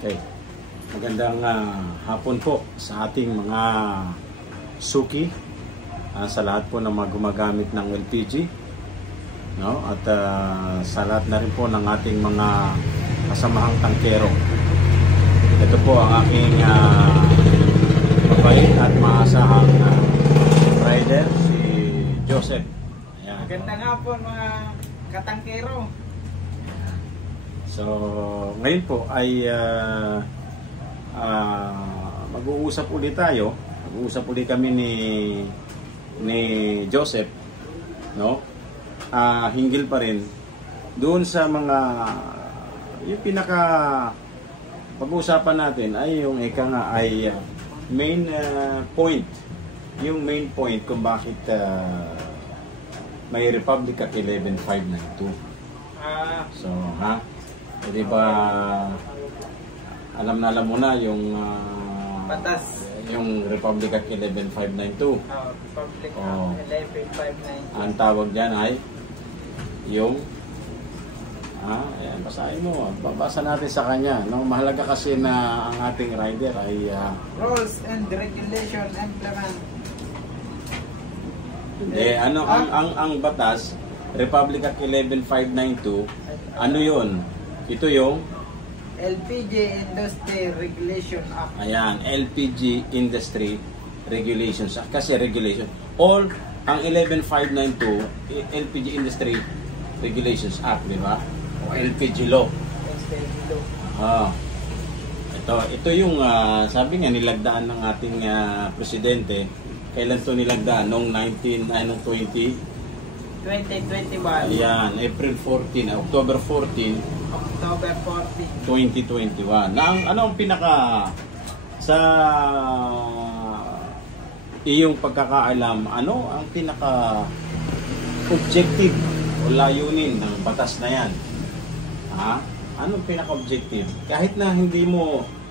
Okay. Magandang hapon po sa ating mga suki, sa lahat po ng mga gumagamit ng LPG, no? At sa lahat na rin po ng ating mga kasamahang tangkero. Ito po ang aking mabait at maasahang rider, si Joseph. Ayan. Magandang hapon mga katangkero. So, ngayon po ay mag-uusap ulit tayo. Mag-uusap ulit kami ni Joseph, no? Hinggil pa rin doon sa mga yung pinaka pag-uusapan natin ay yung ika nga ay main point. Yung main point kung bakit may Republic Act 11592. So, di ba alam mo na yung Batas. Yung Republic Act 11592. Republic Act 11592. Ang tawag diyan ay yung ayan, basahin mo. Babasa natin sa kanya, no? Mahalaga kasi na ang ating rider ay Rules and Regulation Implement. Ang batas Republic Act 11592, ano 'yon? Ito yung LPG Industry Regulation Act. Ayan, LPG Industry Regulations Act. Kasi regulation. All ang 11592, LPG Industry Regulations Act, di ba? O LPG Law. LPG Law. Ito yung sabi nga nilagdaan ng ating presidente. Kailan to nilagdaan? Noong 2021. Ayan, April 14, October 14. October 14. 2021. Ano ang pinaka sa iyong pagkakaalam, ano ang pinaka objective o layunin ng batas na yan? Anong pinaka objective? Kahit na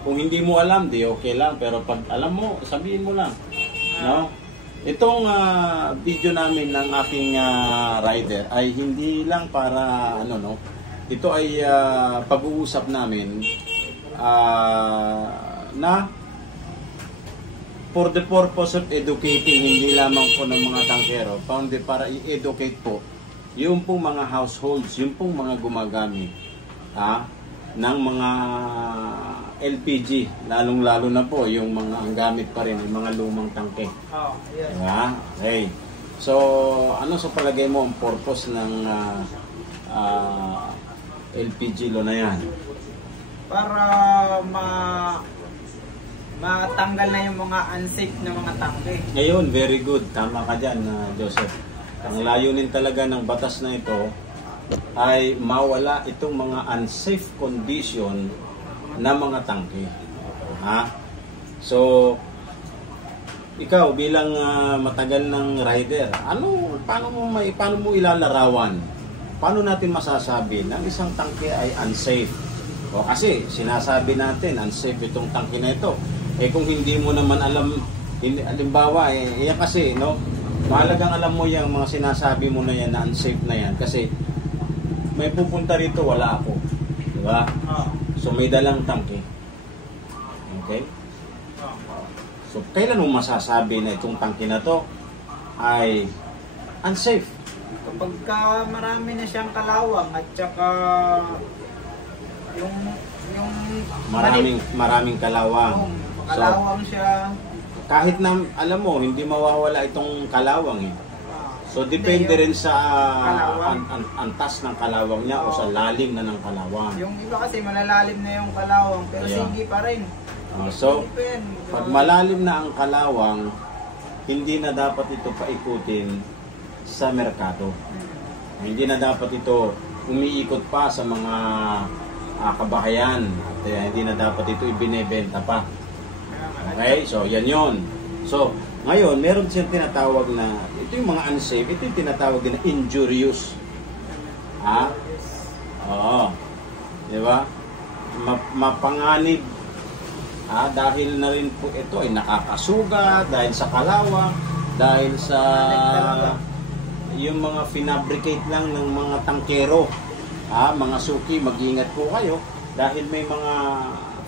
kung hindi mo alam, di okay lang, pero pag alam mo, sabihin mo lang. No? Itong video namin ng aking rider ay hindi lang para ito ay pag-uusap namin na for the purpose of educating, hindi lamang po ng mga tangkero, para i-educate po yung pong mga households, yung pong mga gumagamit ng mga LPG, lalong-lalo na po yung mga ang gamit pa rin, yung mga lumang tangke. Yes. Diba? Okay. So, ano sa palagay mo ang purpose ng LPG law na yan? Para matanggal na yung mga unsafe na mga tangke. Ngayon, very good. Tama ka dyan, Joseph. Ang layunin talaga ng batas na ito ay mawala itong mga unsafe condition na mga tangke. So, ikaw bilang matagal ng rider, paano mo ilalarawan? Paano natin masasabi na isang tangke ay unsafe? O kasi sinasabi natin unsafe itong tangke na ito. Kung hindi mo naman alam, halimbawa yan kasi mahalagang alam mo yung mga sinasabi mo na yan na unsafe na yan kasi may pupunta rito, wala ako. Diba? So may dalang tangke. Okay? So kailan mo masasabi na itong tangke na to ay unsafe? Kapag marami na siyang kalawang at saka yung maraming kalawang. Kalawang siya. Kahit na alam mo hindi mawawala itong kalawang So depende rin sa antas ng kalawang niya o sa lalim na ng kalawang. Yung iba kasi malalalim na yung kalawang pero sige pa rin. So pag malalim na ang kalawang, hindi na dapat ito paikutin sa merkado. Hindi na dapat ito umiikot pa sa mga kabahayan. At hindi na dapat ito ibinebenta pa. Okay? So yan yon. So ngayon, meron siyang tinatawag na, ito yung mga unsafe, ito yung tinatawag na injurious. Oo. Diba? Mapanganib. Dahil na rin po ito ay nakakasuga, dahil sa kalawang, dahil sa yung mga finabricate lang ng mga tangkero. Mga suki, mag-iingat po kayo dahil may mga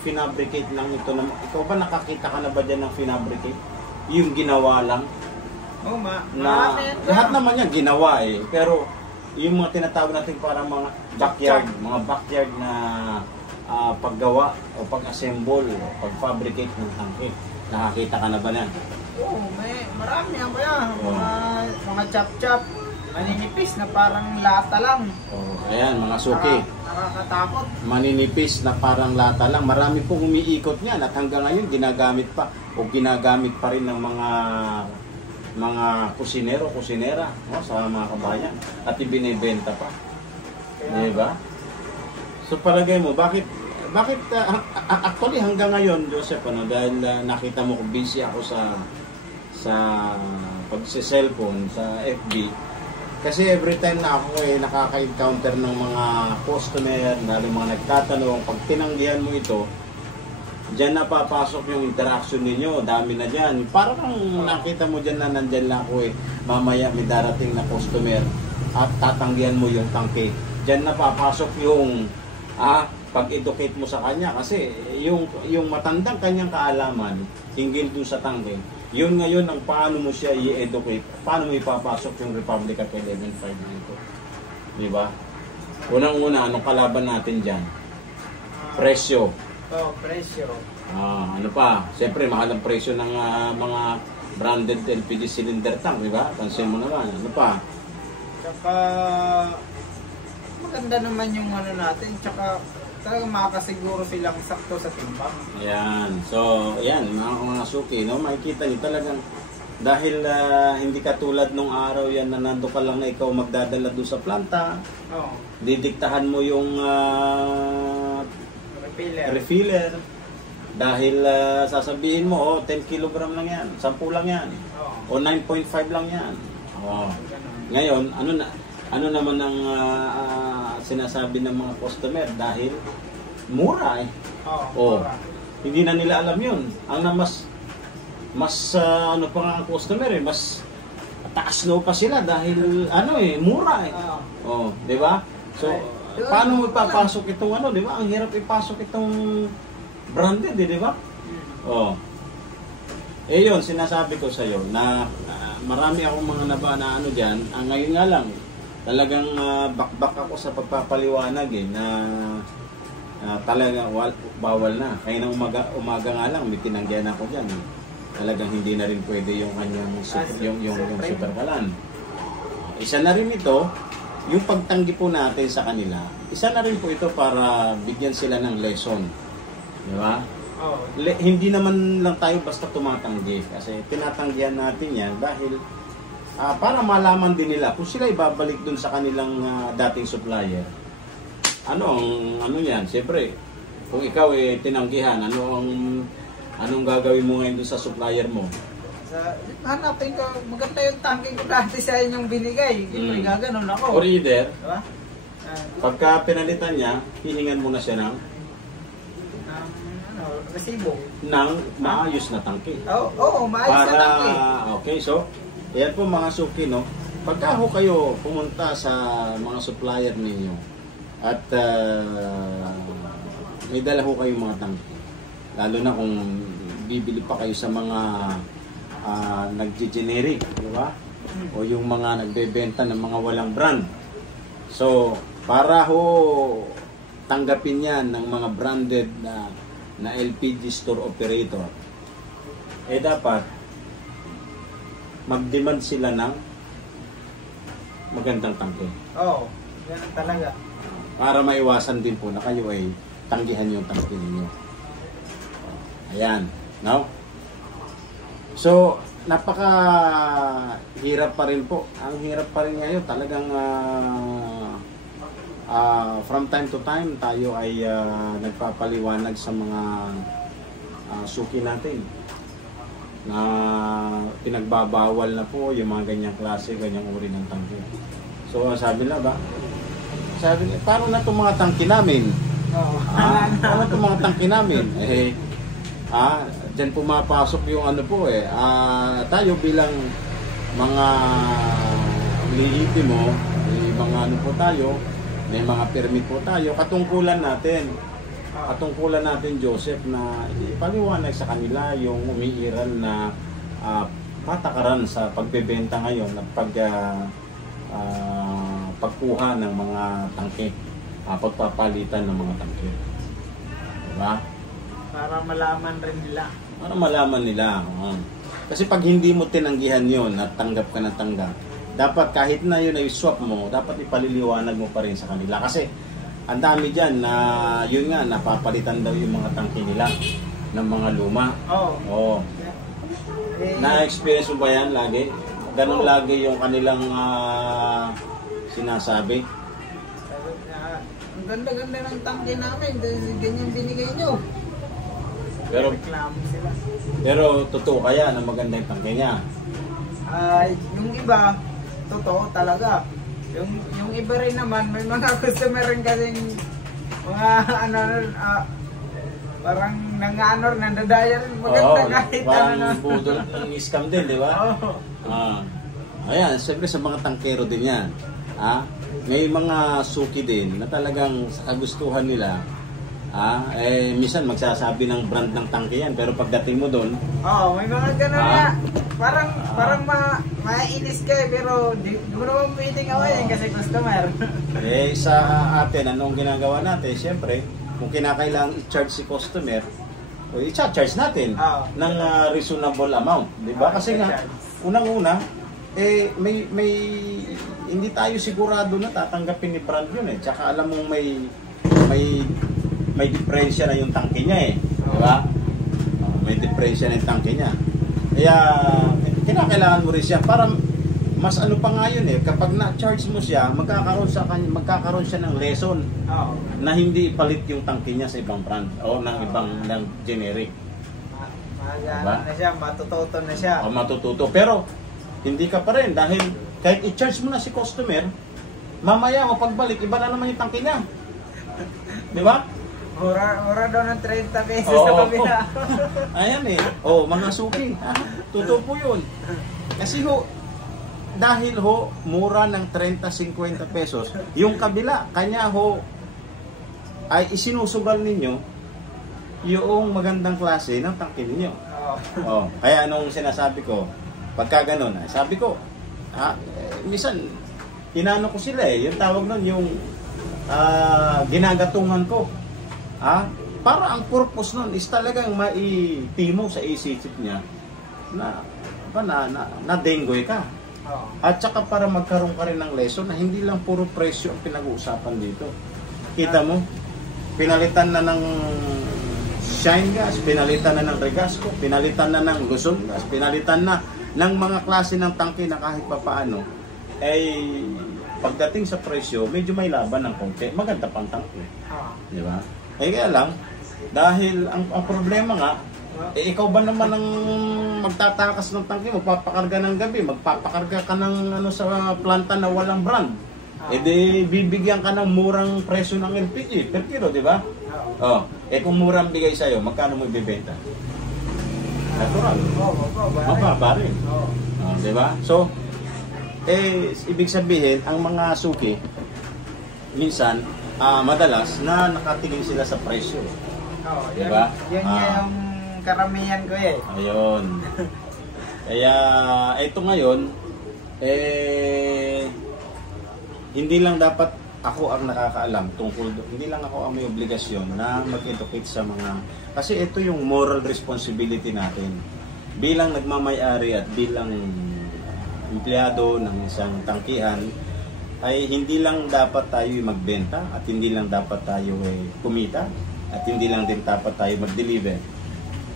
finabricate lang ito. Ikaw ba nakakita ka na ba dyan ng finabricate? Yung ginawa lang? Oo, Na, lahat naman yan ginawa eh. Pero yung mga tinatawag natin parang mga backyard na paggawa o pag-assemble o pag-fabricate ng tangke. Nakakita ka na ba yan? Oo, marami yan kaya. Mga chop-chop. Maninipis na parang lata lang. Ayan, mga suki. Nakakatakot. Maninipis na parang lata lang. Marami pong umiikot niyan at hanggang ngayon ginagamit pa o ginagamit pa rin ng mga kusinera sa mga kabayan at ibinebenta pa. Diba? So palagay mo, bakit actually hanggang ngayon, Joseph, dahil nakita mo ko busy ako sa pagse-cellphone, sa FB, kasi every time na ako nakaka-encounter ng mga customer, lalo mga nagtatanong, pag tinanggihan mo ito, diyan na papasok yung interaction ninyo, dami na diyan. Parang nakita mo diyan na nandyan lang ako mamaya may darating na customer at tatanggihan mo yung tangke. Diyan na papasok yung pag-educate mo sa kanya kasi yung matandang kanyang kaalaman hinggil dun sa tangke. Yun ngayon ang paano mo siya i-educate, paano mo ipapasok yung Republic Act 1159 ito. Di ba? Unang-una, anong kalaban natin diyan? Presyo. Presyo. Ano pa? Siyempre, mahal ang presyo ng mga branded LPG cylinder tank, di ba? Pansin mo naman. Ano pa? Tsaka, maganda naman yung natin. Tsaka, talagang makakasiguro silang sakto sa timbang. Ayan. So, ayan, mga suki, no? Makikita nyo talagang, dahil hindi katulad nung araw yan na nando ka lang na ikaw magdadala doon sa planta, didiktahan mo yung refiller. Dahil sasabihin mo, 10 kg lang yan, 10 lang yan, o 9.5 lang yan. Ngayon, ano naman ang sinasabi ng mga customer? Dahil mura eh. Mura. Hindi na nila alam yun. Ang mas ano pa nga ang customer mas taas no pa sila dahil mura eh. Di ba? So, paano mo ipapasok itong di ba? Ang hirap ipasok itong branded, di ba? Yun, sinasabi ko sa iyo na marami akong mga na diyan. Ang ngayon nga lang, talagang bakbak ako sa pagpapaliwanag na talaga bawal na. Kaya na umaga nga lang, may tinanggihan ako diyan. Talagang hindi na rin pwede yung kanyang yung super kalan. Isa na rin ito, yung pagtanggi po natin sa kanila, isa na rin po ito para bigyan sila ng lesson. Di ba? Hindi naman lang tayo basta tumatanggi kasi tinatanggihan natin yan dahil para malaman din nila kung sila ibabalik dun sa kanilang dating supplier. Ano yan? Siyempre, kung ikaw tinanggihan, anong gagawin mo ngayon dun sa supplier mo? Hanapin ko, maganda yung tangking ko dati sa inyong binigay. Hindi gaganon ako. Or either, diba? Pagka pinalitan niya, hihingan mo na siya ng resibo. Ng maayos na tangke. Maayos na tangke. Okay, so, ayan po mga suki, no? Pagka ho kayo pumunta sa mga supplier ninyo at may dala ho kayong mga tangke, lalo na kung bibili pa kayo sa mga nagge-generic, di ba? O yung mga nagbebenta ng mga walang brand. So, para ho tanggapin yan ng mga branded na LPG store operator, dapat mag-demand sila ng magandang tangke. Ganun talaga. Para maiwasan din po na kayo ay tanggihan yung tangke ninyo. Ayan, no? So, napaka hirap pa rin po. Ang hirap pa rin ngayon, talagang from time to time tayo ay nagpapaliwanag sa mga suki natin na pinagbabawal na po yung mga ganyang klase, ganyang uri ng tangke. So sabi nila paano na itong mga tangke namin? Paano itong mga tangke namin? Diyan pumapasok yung tayo bilang mga lehitimo, may mga po tayo, may mga permit po tayo, katungkulan natin Katungkulan natin, Joseph, na ipaliwanag sa kanila yung umiiral na patakaran sa pagbebenta ngayon at pagkuha ng mga tangke, pagpapalitan ng mga tangke. Diba? Para malaman rin nila. Para malaman nila. Kasi pag hindi mo tinanggihan yon at tanggap ka ng tanggap, dapat kahit na yun ay swap mo, dapat ipaliliwanag mo pa rin sa kanila. Kasi ang dami dyan na yun nga, napapalitan daw yung mga tangke nila ng mga luma. Oo. Na-experience mo ba yan lagi? Ganon lagi yung kanilang sinasabi. Ang ganda-ganda ng tangke namin, ganyan binigay nyo. Pero totoo kaya na maganda yung tangke niya? Yung iba, totoo talaga. Yung iba rin naman, may mga customer rin kasing mga parang nang-honor, nandadaya rin maganda kahit parang budol, ang scam din, di ba? Ayan, siyempre sa mga tangkero din yan. May mga suki din na talagang sa kagustuhan nila, minsan magsasabi ng brand ng tangke yan, pero pagdating mo doon, may mga ganun na, parang maiinis ka pero di mo naman pwedeng awayin kasi customer. Sa atin, anong ginagawa natin? Siyempre, kung kinakailangan i-charge si customer, i-charge natin ng reasonable amount, di ba? Kasi nga, unang-una, may hindi tayo sigurado na tatanggapin ni brand yun eh. Tsaka alam mong may diferensya na yung tangke niya eh. Di ba? May diferensya na yung tangke niya. Kaya, kinakailangan mo rin siya para mas ano pa nga yun eh. Kapag na-charge mo siya, magkakaroon siya ng lesson na hindi palit yung tangke niya sa ibang brand o ng generic. Diba? Na siya, matututo na siya. Matututo. Pero, hindi ka pa rin dahil kahit i-charge mo na si customer, mamaya mapagbalik, iba na naman yung tangke niya. Di ba? Mura daw ng 30 pesos sa kabila. Ayan eh. Mga suki. Totoo po yun. Kasi dahil mura ng 30-50 pesos, yung kabila, kanya ay isinusugal ninyo yung magandang klase ng tangke ninyo. Kaya anong sinasabi ko, pagka ganun, sabi ko, minsan, tinano ko sila eh, yung tawag nun, yung ginagatungan ko. Para ang purpose nun is talagang maitimo sa isip niya na denggoy ka. At saka para magkaroon ka rin ng lesson na hindi lang puro presyo ang pinag-uusapan dito. Kita mo, pinalitan na ng Shine Gas, pinalitan na ng Regasco, pinalitan na ng Luzon Gas, pinalitan na ng mga klase ng tangke na kahit pa paano, pagdating sa presyo, medyo may laban ng konti. Maganda pang tangke. Di ba? Kaya lang, dahil ang problema nga, ikaw ba naman ang magtatakas ng tangke, magpapakarga ng gabi, magpapakarga ka ng sa planta na walang brand. Di bibigyan ka ng murang presyo ng LPG per kilo, di ba? Kung murang bigay sa'yo, magkano mo ibibenta? Natural. Mababa rin. Di ba? So, ibig sabihin, ang mga suki, minsan, madalas na nakatingin sila sa presyo. Diba? Yan yung karamihan ko eh. Ayun. Kaya ito ngayon, hindi lang dapat ako ang nakakaalam tungkol, hindi lang ako ang may obligasyon na mag-educate sa mga, kasi ito yung moral responsibility natin bilang nagmamay-ari at bilang empleyado ng isang tangkihan. Ay hindi lang dapat tayo magbenta at hindi lang dapat tayo kumita at hindi lang din dapat tayo mag-deliver.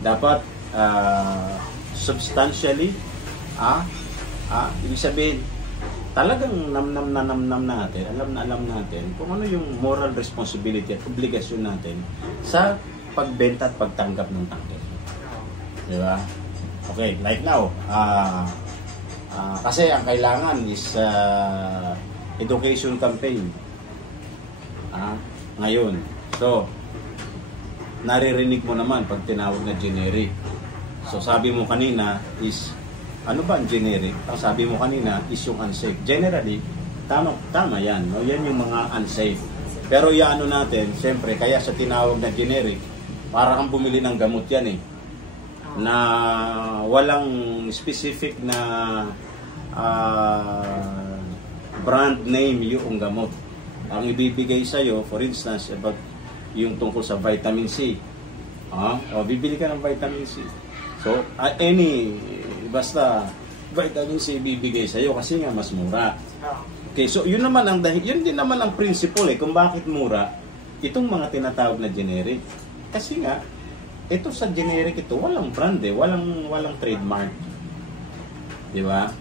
Dapat substantially, ibig sabihin, talagang namnam natin, alam natin kung ano yung moral responsibility at obligasyon natin sa pagbenta at pagtanggap ng tangke. Di ba? Okay, like now, kasi ang kailangan is education campaign ngayon. So, naririnig mo naman pag tinawag na generic. So, sabi mo kanina is, ano ba ang generic? Ang sabi mo kanina is yung unsafe. Generally, tama yan. No? Yan yung mga unsafe. Pero iano natin, siyempre, kaya sa tinawag na generic, para kang bumili ng gamot yan eh. Na walang specific na brand name yung gamot. Ang ibibigay sa'yo, for instance, about yung tungkol sa vitamin C. O bibili ka ng vitamin C. So, basta vitamin C bibigay sa'yo kasi nga mas mura. Okay, so yun din naman ang principle kung bakit mura itong mga tinatawag na generic. Kasi nga, ito sa generic ito, walang brand walang trademark. Di ba?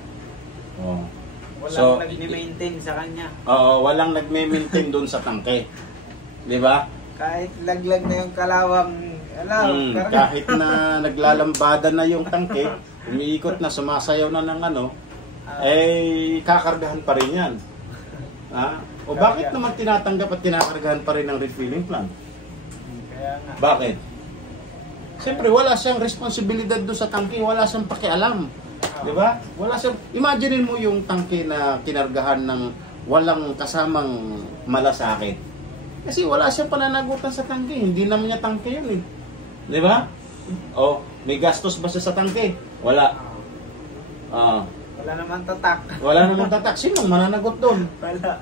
Walang nag-maintain sa kanya. Oo, walang nag-maintain doon sa tangke. Di ba? Kahit laglag na yung kalawang, kahit na naglalambada na yung tangke, umiikot na, sumasayaw na ng kakargahan pa rin yan. O bakit naman tinatanggap at tinakargahan pa rin ng refilling plant? Kaya nga. Bakit? Siyempre, wala siyang responsibilidad doon sa tangke, wala siyang pakialam. Di ba? Wala siyang, imaginein mo yung tangke na kinargahan ng walang kasamang malasakit. Kasi wala siyang pananagutan sa tangke, hindi naman niya tangke yun eh. Di ba? May gastos ba siya sa tangke? Wala. Wala naman tatak. Wala naman tatak. Sinong mananagot doon? Wala.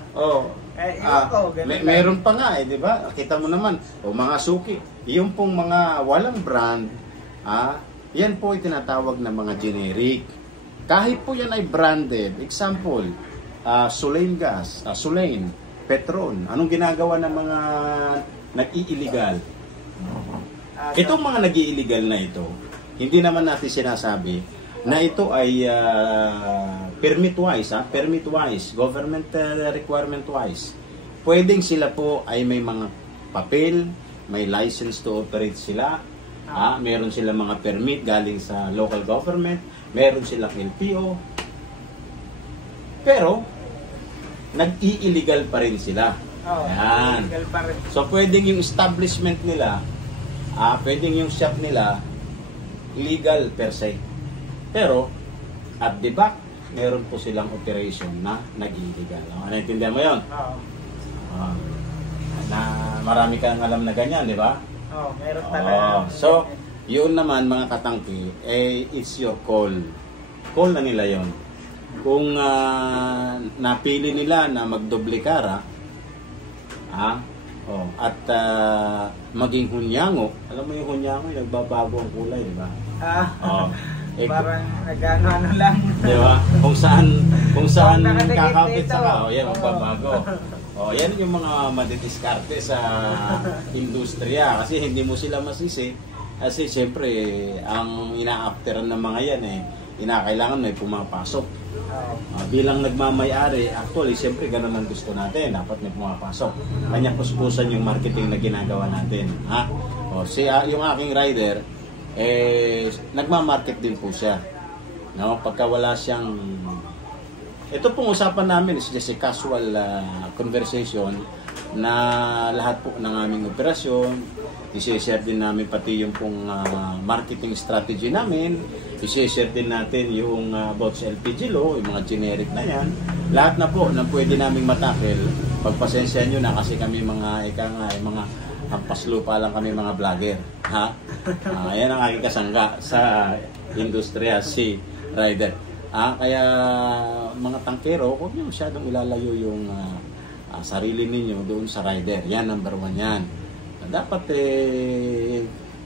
Meron pa nga di ba? Kita mo naman, mga suki. Yung pong mga walang brand, yan po ay tinatawag na mga generic. Kahit po yan ay branded, example, Sulain Gas, Sulain, Petron, anong ginagawa ng mga nag-i-illegal? Itong mga nag-i-illegal na ito, hindi naman natin sinasabi na ito ay permit-wise, government requirement-wise. Pwedeng sila po ay may mga papel, may license to operate sila, meron silang mga permit galing sa local government, meron silang LTO, pero nag-i-illegal pa rin sila. Yan. So pwedeng yung establishment nila, pwedeng yung shop nila illegal per se. Pero at the back, meron po silang operation na nag-illegal. Naintindihan mo yun? Na marami kang alam na ganyan, di ba? Meron talaga. So, yun naman mga katangki, it's your call. Call na nila yon. Kung napili nila na magdoble kara, at maging hunyango, alam mo yung hunyango, nagbabago ang kulay, di ba? Parang nag-ano lang. Di ba? Kung saan kakapit sa yan, magbabago. Yan yung mga madidiskarte sa industriya kasi hindi mo sila masisi. Kasi siyempre, ang ina-after ng mga yan inakailangan may pumapasok. Bilang nagmamayari, actually, siyempre ganun ang gusto natin. Dapat may pumapasok. Kanya puspusan yung marketing na ginagawa natin. Yung aking rider, nagmamarket din po siya. Pagka wala siyang... Ito pong usapan namin is just a casual conversation na lahat po ng aming operasyon, i-share din namin pati yung pong marketing strategy namin, i-share din natin yung about sa LPG law, yung mga generic na yan. Lahat na po na pwede naming matakel, pagpasensya nyo na kasi kami mga mga hampas lupa lang kami mga vlogger. Yan ang aking kasangga sa industriya, si Rider. Kaya mga tangkero, huwag nyo masyadong ilalayo yung sarili ninyo doon sa rider. Yan, number 1 yan. Dapat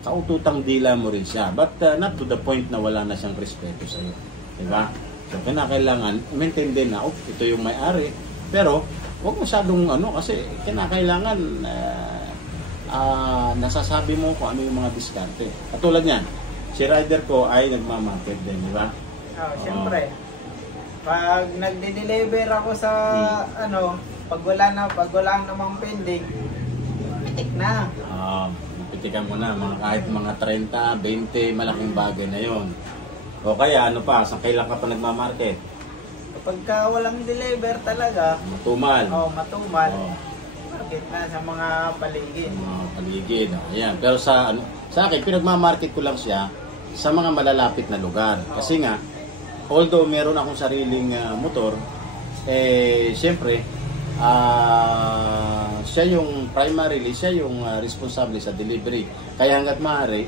kaututang dila mo rin siya. But not to the point na wala na siyang respeto sa iyo. Diba? So, kinakailangan, maintain din na, ito yung may-ari. Pero, huwag masyadong kasi kinakailangan nasasabi mo kung ano yung mga diskarte. Katulad yan, si rider ko ay nagmamarket din, di ba? Siyempre. Pag nagde-deliver ako sa pag wala namang pending, pitik na. Pitikan mo na, kahit mga 30, 20, malaking bagay na yon. O kaya saan kailan ka pa nagmamarket? Pagka walang deliver talaga, matumal. Matumal. Market na sa mga paligid. Paligid. Ayan. Pero sa akin, pinagmamarket ko lang siya sa mga malalapit na lugar. Kasi nga, although meron akong sariling motor, siyempre, siya yung primarily, siya yung responsable sa delivery. Kaya hanggat maaari,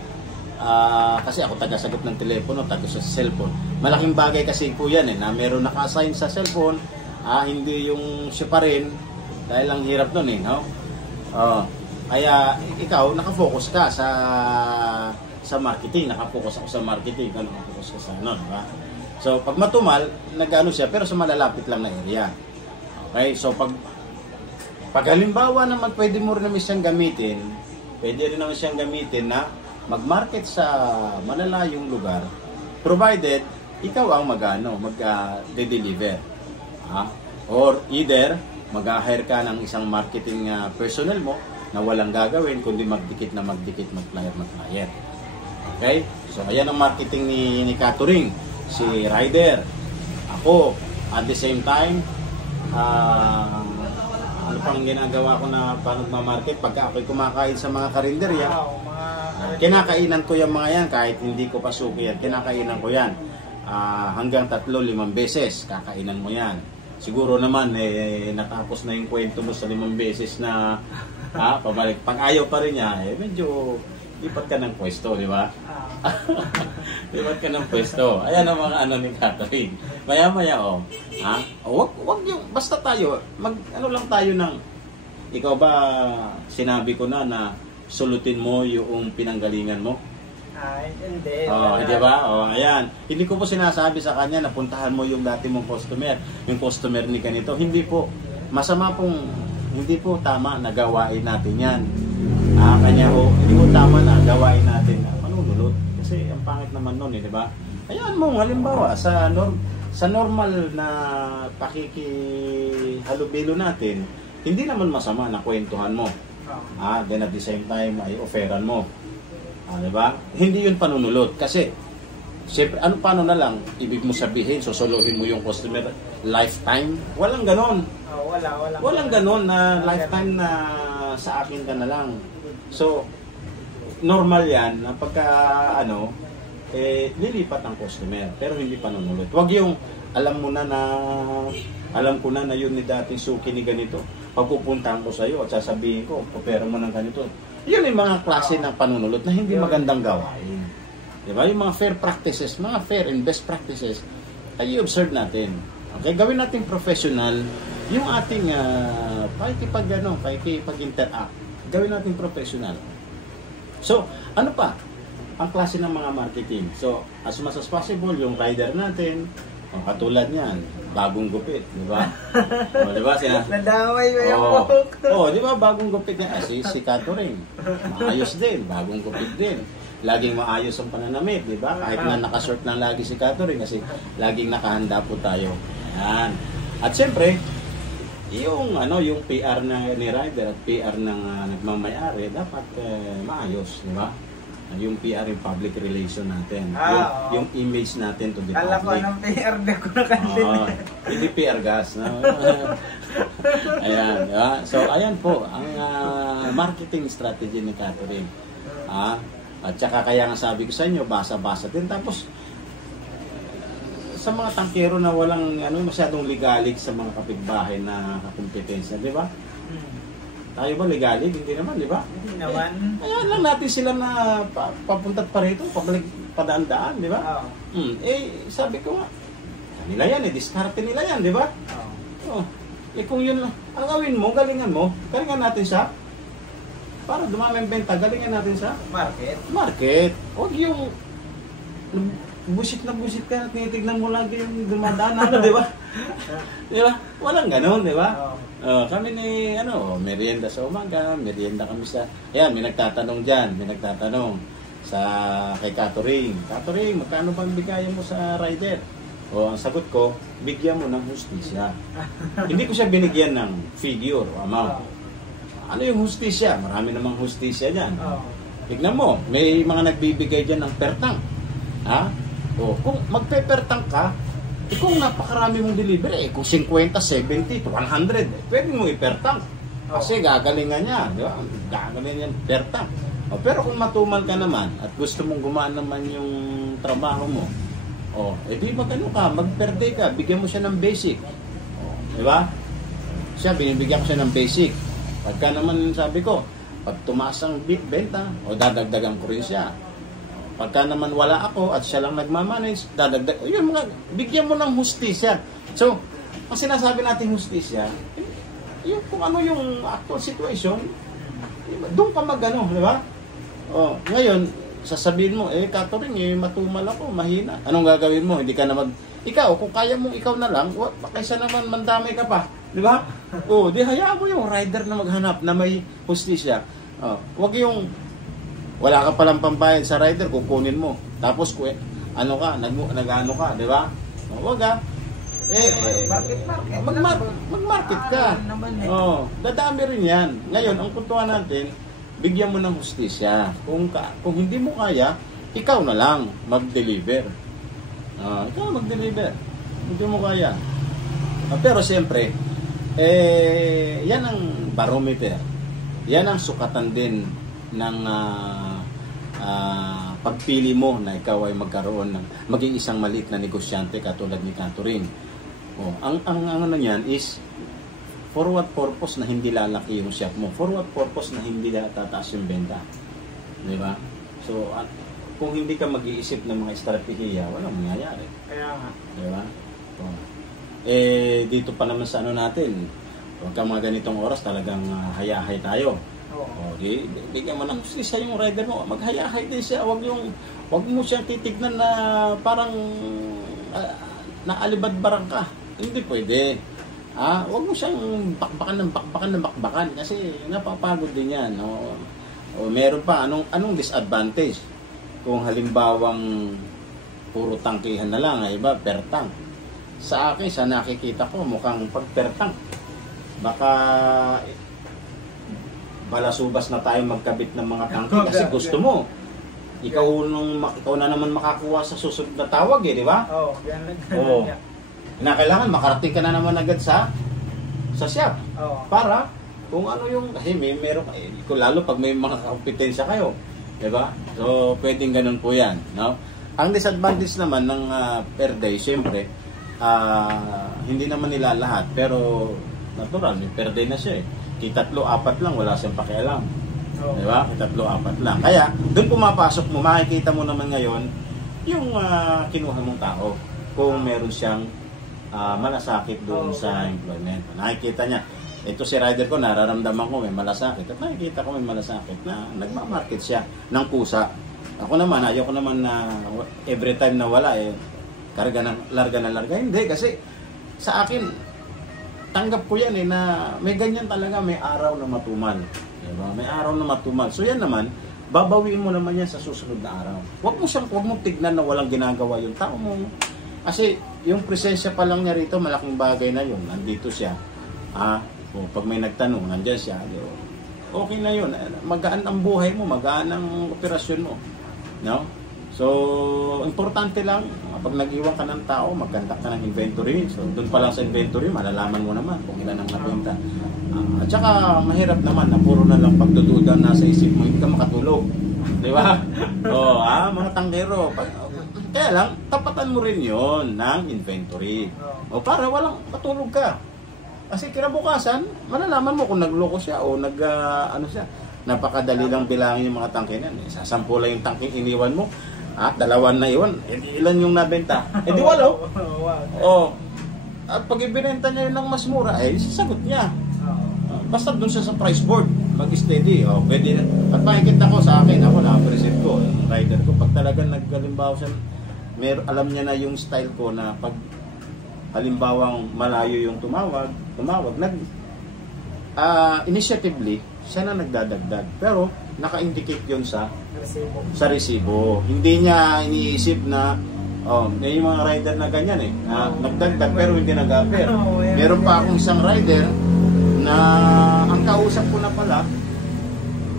kasi ako taga-sagot ng telepono, taga sa cellphone. Malaking bagay kasi po yan na meron naka-assign sa cellphone, hindi yung siya pa rin, dahil ang hirap nun no? Kaya ikaw, nakafocus ka sa marketing, nakafocus ako sa marketing, nakafocus ka sa diba? So, pag matumal, nag-ano siya, pero sa malalapit lang na area. Okay, so pag halimbawa naman pwede mo rin naman siyang gamitin, pwede rin naman siyang gamitin na mag-market sa malalayong lugar, provided ikaw ang mag-deliver. Or either, mag-hire ka ng isang marketing personnel mo na walang gagawin, kundi magdikit, mag-flyer. Okay? So, ayan ang marketing ni Catering, si Ryder, ako, at the same time, ano pang ginagawa ko na paano ma-market pagka ako'y kumakain sa mga karinderya. Kinakainan ko yung mga yan kahit hindi ko pasuki yan. Kinakainan ko yan hanggang 3-5 beses kakainan mo yan. Siguro naman natapos na yung kwento mo sa 5 beses na pabalik. Pag ayaw pa rin niya, medyo lipat ka ng pwesto, di ba? Lipat ka ng pwesto. Ayan ang mga ano ni Catering. Maya-maya wag yung, basta tayo, lang tayo ng, ikaw ba, sinabi ko na sulutin mo yung pinanggalingan mo? Hindi. Di ba? Ayan. Hindi ko po sinasabi sa kanya na puntahan mo yung dati mong customer, yung customer ni ganito. Hindi po. Masama pong, hindi po tama na gawain natin yan. Kanya hindi po tama na gawain natin manunulot. Kasi ang pangit naman nun, di ba? Ayan mo, halimbawa, sa normal na pakikihalubilo natin, hindi naman masama na kwentuhan mo. Then at the same time, ay offeran mo. Diba? Hindi yun panunulot. Kasi, siyempre, paano na lang, ibig mo sabihin, susuluhin mo yung customer lifetime? Walang ganon. Walang ganon na lifetime na sa akin ka na lang. So, normal yan, na pagka, lilipat ang customer, pero hindi panunulot. Huwag yung, alam ko na na yun ni dating suki ni ganito. Pagpupuntahan ko sa iyo at sasabihin ko, opera mo ng ganito. Yun yung mga klase ng panunulot na hindi magandang gawain. Diba? Yung mga fair practices, mga fair and best practices, ay i-observe natin. Okay? Gawin natin professional yung ating pakikipag-interact. Gawin natin professional. So, ano pa? Ang klase ng mga marketing. So, as much as possible, yung rider natin, katulad niyan, bagong gupit, di ba? Di ba? Nadamay mo yung buhok. Di ba? Bagong gupit niya. Si Catering. Maayos din. Bagong gupit din. Laging maayos ang pananamit, di ba? Kahit na nakashort lang lagi si Catering kasi laging nakahanda po tayo. Ayan. At siyempre, yung PR ni rider at PR ng nagmamayari dapat maayos, di ba? Yung PR, yung public relation natin. Yung image natin to the public. Kala ko anong PR na ko nakandin. Hindi PR gas. No? Ayan. So, ayan po, ang marketing strategy ni Catering. At saka kaya nga sabi ko sa inyo, basa-basa din. Tapos, sa mga tangkero na walang masyadong ligalig sa mga kapitbahay na kakompetensya, di ba? Tayo ba legalig? Hindi naman, di ba? Hindi naman. Ayan lang natin sila na papunta pa rito, padaan-daan, di ba? Sabi ko nga, kanila yan, diskarte nila yan, di ba? Kung yun lang, ang gawin mo, galingan natin siya. Para dumami ang benta, galingan natin sa market. Huwag yung busit ka, tinitignan mo lagi yung dumadaan, di ba? Di ba? Walang ganun, di ba? Kami ni, merienda sa umaga, merienda kami sa, ayan, may nagtatanong dyan, kay Catering. Catering, magkano bang bigayan mo sa rider? Ang sagot ko, bigyan mo ng hustisya. Hindi ko siya binigyan ng figure o amount. Ano yung hustisya? Marami namang hustisya dyan. Tignan mo, may mga nagbibigay dyan ng pertang. Kung magpe-pertang ka, kung napakarami mong delivery, kung 50, 70, 100, pwede mong ipertang. Kasi gagalingan niya, di ba? Gagalingan niya pertang. Pero kung matumal ka naman at gusto mong gumaan naman yung trabaho mo, di mag-per day ka, bigyan mo siya ng basic. Di ba? siya, binibigyan ko siya ng basic. Pagka naman sabi ko, pag tumaas ang benta, o dadagdagan ko rin siya. Pagka naman wala ako at siya lang nagmamanage, dadagdag, yun mga, bigyan mo ng hustisya. So, ang sinasabi natin hustisya, yung kung ano yung actual situation, doon ka mag-ano, di ba? O, ngayon, sasabihin mo, Catherine, matumal ako, mahina. Anong gagawin mo? Hindi ka na ikaw, kung kaya mong ikaw na lang, kaysa naman mandamay ka pa. Di ba? O, di hayaan mo yung rider na maghanap na may hustisya. Wag yung wala ka palang pambayad sa rider, kukunin mo. Tapos, ano ka, nag-ano ka, di ba? Wag mag-market ka. Dadami rin yan. Ngayon, ang kuntuhan natin, bigyan mo ng hustisya. Kung hindi mo kaya, ikaw na lang mag-deliver. Ikaw mag-deliver. Hindi mo kaya. Pero siyempre, yan ang barometer. Yan ang sukatan din ng pagpili mo na ikaw ay magkaroon ng maging isang maliit na negosyante katulad ni Catherine. Ang ano niyan is forward purpose na hindi lalaki yung shop mo. Forward purpose na hindi tataas yung benta. Di ba? So, kung hindi ka mag-iisip ng mga estratehiya, walang mangyayari. Kaya nga. Di ba? Dito pa naman sa ano natin, pagka mga ganitong oras talagang hayahay tayo. Bigyan mo ng hustisya yung rider mo. Maghayahay din siya. Wag mo siyang titignan na parang naalibadbarang ka. Hindi pwede. Wag mo siyang bakbakan kasi napapagod din yan. Meron pa anong disadvantage kung halimbawang puro tangkihan na lang, iba per tank. Sa akin, sa nakikita ko, mukhang pag per tank, baka balasubas na tayo magkabit ng mga tangke kasi gusto mo. Ikaw na naman makakuha sa susunod na tawag di ba? Oo. Kailangan makarating ka na naman agad sa shop. Para kung ano yung kasi meron lalo pag may mga kompetensya kayo, di ba? So pwedeng ganun po 'yan, no? Ang disadvantage naman ng per day, syempre, hindi naman nila lahat, pero natural, may per day na siya Tatlo, apat lang, wala siyang pakialam. Di ba? Tatlo, apat lang. Kaya, doon pumapasok mo, makikita mo naman ngayon yung kinuha mong tao. Kung meron siyang malasakit doon sa employment. Nakikita niya, ito si rider ko, nararamdaman ko may malasakit. At nakikita ko may malasakit na nagmamarket siya ng kusa. Ako naman, ayoko naman na every time na wala, larga na larga. Hindi, kasi sa akin, tanggap ko yan na may ganyan talaga, may araw na matumal. Diba? May araw na matumal. So yan naman, babawiin mo naman yan sa susunod na araw. Huwag mo tignan na walang ginagawa yung tao mo. Kasi yung presensya pa lang niya rito, malaking bagay na yun. Nandito siya. Pag may nagtanong, nandyan siya. Okay na yun. Magaan ang buhay mo, magaan ang operasyon mo. No? So, importante lang, pag nag-iwan ka ng tao, magkanta ka ng inventory. So, doon pa lang sa inventory, malalaman mo naman kung ilan ang nabenta. At saka, mahirap naman na puro na lang pagdududa nasa isip mo, hindi ka makatulog. Di ba? Mga tanggero. Kaya lang, tapatan mo rin yon ng inventory. Para walang matulog ka. Kasi kinabukasan, malalaman mo kung nagloko siya o siya. Napakadali lang bilangin yung mga tangke na. Sasampu lang yung tangke iniwan mo. Dalawan na iwan. Ilan yung nabenta? Di walo. At pag ibinenta niya yun ng mas mura, sasagot niya. Basta dun siya sa price board, mag-steady. Pwede na. At makikita ko sa akin, ako na-present ko, yung rider ko, pag talagang naghalimbawa siya, alam niya na yung style ko na pag halimbawang malayo yung tumawag, initiatively, siya na nagdadagdag. Pero, naka-indicate yun sa resibo. Hindi niya iniisip na may mga rider na ganyan nagdagdag pero hindi nag-appear. Meron pa akong isang rider na ang kausap ko na pala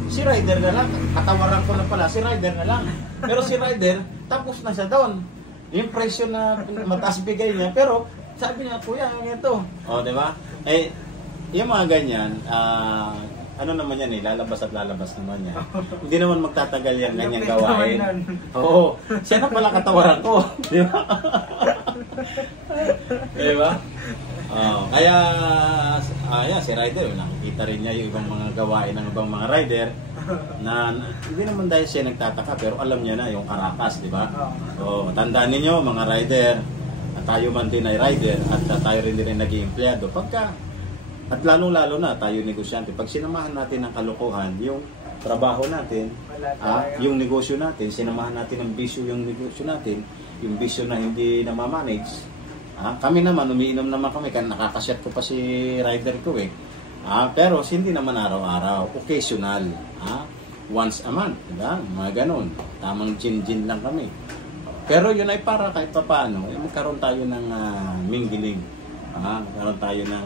si rider na lang, katawaran ko na pala si rider na lang. Pero si rider tapos na siya doon. Yung presyo na mataas bigay niya, pero sabi niya, kuya, ito. Di ba? Yung mga ganyan, ano naman yan lalabas at lalabas naman yan. Hindi naman magtatagal yan ganyang gawain. Oo. Siya na pala katawaran ko. Di ba? Di ba? Kaya ayan, si rider, nakikita rin niya yung ibang mga gawain ng ibang mga rider na hindi naman dahil siya nagtataka pero alam niya na yung karakas, di ba? So, tandaan ninyo mga rider, at tayo man din ay rider at tayo rin naging empleyado. At lalong-lalo na tayo negosyante, pag sinamahan natin ng kalokohan, yung trabaho natin, yung negosyo natin, sinamahan natin ng bisyo yung negosyo natin, yung bisyo na hindi na ma-manage, kami naman, umiinom naman kami, nakakasyat ko pa si rider ko eh. Pero hindi naman araw-araw, occasional, once a month, diba? Mga ganun, tamang gin-gin lang kami. Pero yun ay para kahit pa paano, magkaroon tayo ng mingling, magkaroon tayo ng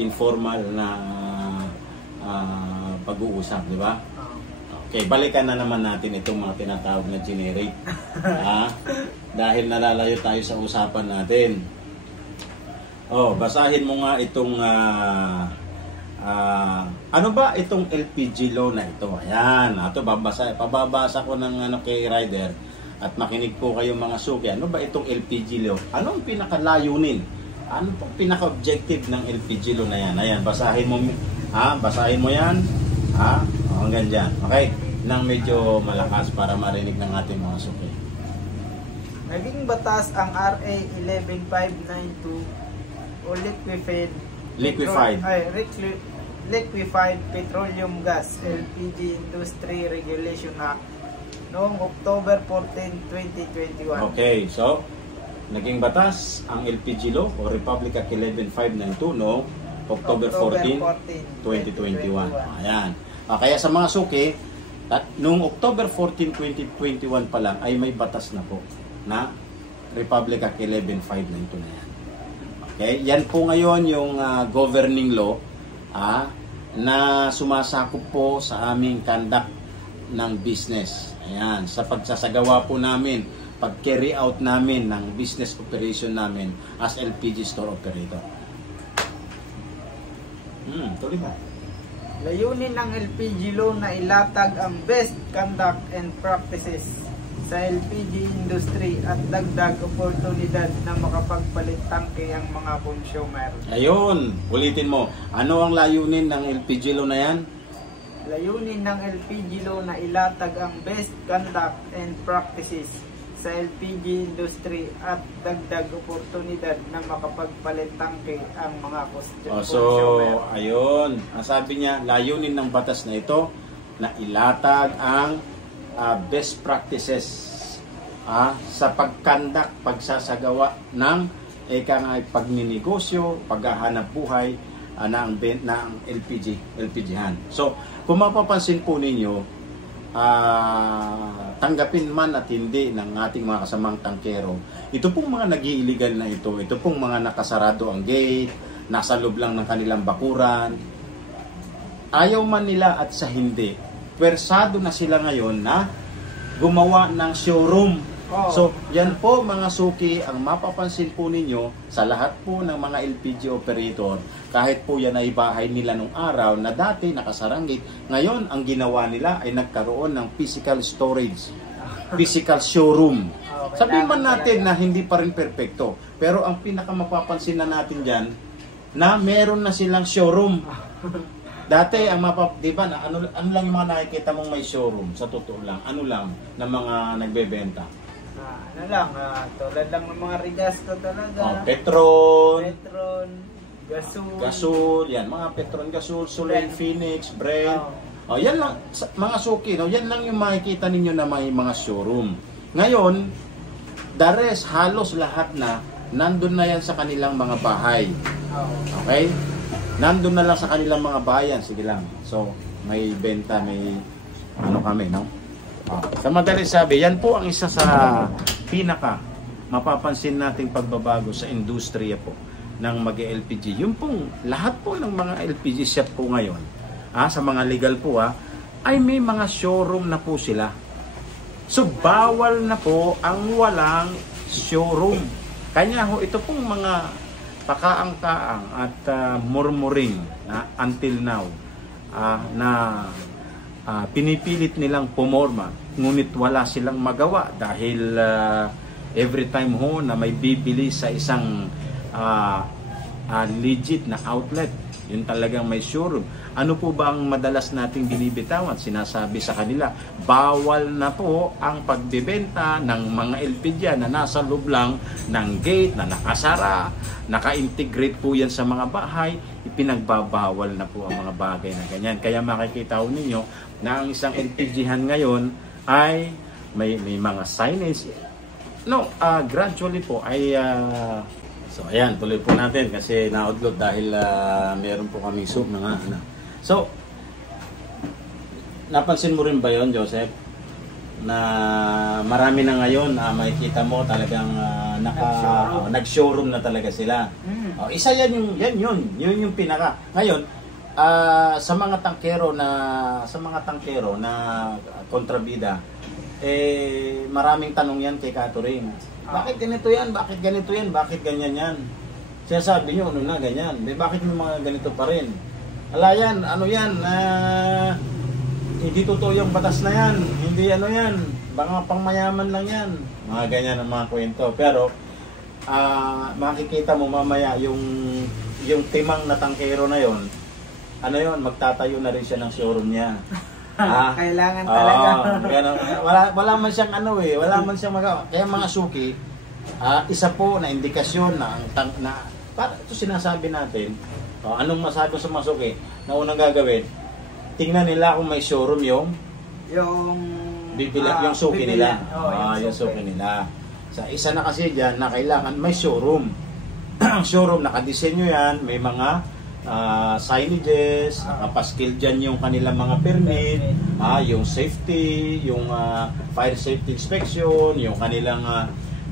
informal na pag-uusap, di ba? Okay, balikan na naman natin itong mga tinatawag na generic. Dahil nalalayo tayo sa usapan natin. Basahin mo nga itong ano ba itong LPG law na ito? Ayan, ito pababasa ko ng kay rider at makinig po kayo mga suki. Ano ba itong LPG law? Ano ang pinakalayunin? Ano pong pinaka-objective ng LPG law na yan? Ayan, basahin mo yan. Hanggang dyan. Okay? Nang medyo malakas para marinig ng ating mga suki. Naging batas ang RA 11592 o Liquefied Petroleum Gas LPG Industry Regulation Act noong October 14, 2021. Okay, so naging batas ang LPG law o Republic Act 11592 noong October 14, 2021. Ayan. Kaya sa mga suki, noong October 14, 2021 pa lang ay may batas na po na Republic Act 11592 na yan. Okay? Yan po ngayon yung governing law na sumasakop po sa aming conduct ng business. Ayan. Sa pagsasagawa po namin, pag-carry out namin ng business operation namin as LPG store operator. Tuloy ka. Layunin ng LPG law na ilatag ang best conduct and practices sa LPG industry at dagdag oportunidad na makapagpalit tangke ang mga consumer. Ayun, ulitin mo. Ano ang layunin ng LPG law na yan? Layunin ng LPG law na ilatag ang best conduct and practices sa LPG industry at dagdag oportunidad na makapagpalit tangke ang mga consumer. So, ayun. Ang sabi niya, layunin ng batas na ito na ilatag ang best practices sa pagkandak, pagsasagawa ng pagninegosyo, paghahanap buhay ng LPG-han. So, kung mapapansin po ninyo, tanggapin man at hindi ng ating mga kasamang tangkero, ito pong mga nag-iiligal na ito pong mga nakasarado ang gate, nasa loob lang ng kanilang bakuran, ayaw man nila at sa hindi, pwersado na sila ngayon na gumawa ng showroom. So, yan po mga suki, ang mapapansin po ninyo sa lahat po ng mga LPG operator, kahit po yan ay bahay nila nung araw na dati nakasaranggit, ngayon ang ginawa nila ay nagkaroon ng physical storage, physical showroom. Sabihin man natin na hindi pa rin perfecto, pero ang pinakamapapansin na natin dyan, na meron na silang showroom. Dati ang di ba, ano lang yung mga nakikita mong may showroom, sa totoo lang, ano lang na mga nagbebenta? Ano lang, tulad lang ng mga Regasco talaga. Petron, Gasol, yan, mga Petron, Gasol, Soleil, Phoenix, Brent. Yan lang, mga suki, yan lang yung makikita ninyo na may mga showroom. Ngayon, the rest, halos lahat na, nandun na yan sa kanilang mga bahay. Okay? Nandun na lang sa kanilang mga bayan. Sige lang. So, may benta, may ano kami, no? Sa madaling sabi, yan po ang isa sa pinaka mapapansin nating pagbabago sa industriya po ng mag-LPG. Yung pong lahat po ng mga LPG shop po ngayon, sa mga legal po ay may mga showroom na po sila. So, bawal na po ang walang showroom. Kanya ho, ito pong mga pakaang-kaang at murmuring until now na pinipilit nilang pumorma, ngunit wala silang magawa dahil every time ho na may bibili sa isang legit na outlet. Yun talagang may showroom. Ano po ba ang madalas nating binibitawan? Sinasabi sa kanila, bawal na po ang pagbebenta ng mga LPG na nasa loob lang ng gate, na nakasara, naka-integrate po yan sa mga bahay. Ipinagbabawal na po ang mga bagay na ganyan. Kaya makikita ho ninyo na ang isang LPG-han ngayon ay may mga signage. No, gradually po ay so ayan, tuloy po natin kasi na-outload dahil meron po kaming soup na nga. So, napansin mo rin ba yon, Joseph? Na marami na ngayon, makikita mo talagang nag-showroom na talaga sila. Isa yun yung pinaka. Ngayon, sa mga tangkero na kontrabida, maraming tanong yan kay Catherine. Bakit ganito yan? Bakit ganito yan? Bakit ganyan yan? Sinasabi nyo, ano na, ganyan. Bakit may mga ganito pa rin? Ala yan, ano yan? Hindi totoo yung batas na yan. Hindi ano yan. Baka pangmayaman lang yan. Mga ganyan ang mga kwento. Pero, makikita mo mamaya yung timang na tangkero na yon. Ano yon? Magtatayo na rin siya ng showroom niya. Kailangan talaga. Wala man siyang wala man siyang magawa. Kaya mga suki, isa po na indikasyon na para ito sinasabi natin, anong masabi sa mga suki na unang gagawin, tingnan nila kung may showroom yung suki nila. Yung suki nila. Isa na kasi diyan na kailangan may showroom. Ang showroom nakadisenyo yan, may mga signages, nakapaskil dyan yung kanilang mga permit, yung safety, yung fire safety inspection, yung kanilang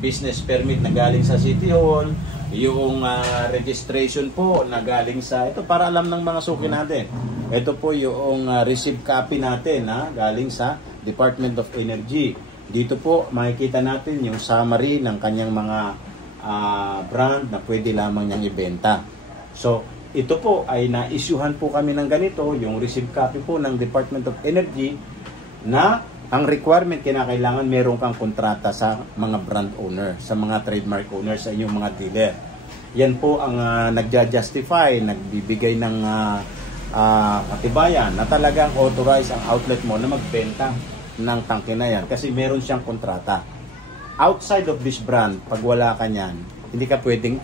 business permit na galing sa City Hall, yung registration po na galing sa, ito para alam ng mga suki natin, ito po yung receipt copy natin galing sa Department of Energy. Dito po makikita natin yung summary ng kanyang mga brand na pwede lamang niyang ibenta. So, ito po ay na-issuehan po kami ng ganito, yung receipt copy po ng Department of Energy na ang requirement kinakailangan meron kang kontrata sa mga brand owner, sa mga trademark owner, sa inyong mga dealer. Yan po ang nagja-justify, nagbibigay ng katibayan na talagang authorized ang outlet mo na magbenta ng tangke na yan kasi meron siyang kontrata. Outside of this brand, pag wala ka niyan, hindi ka pwedeng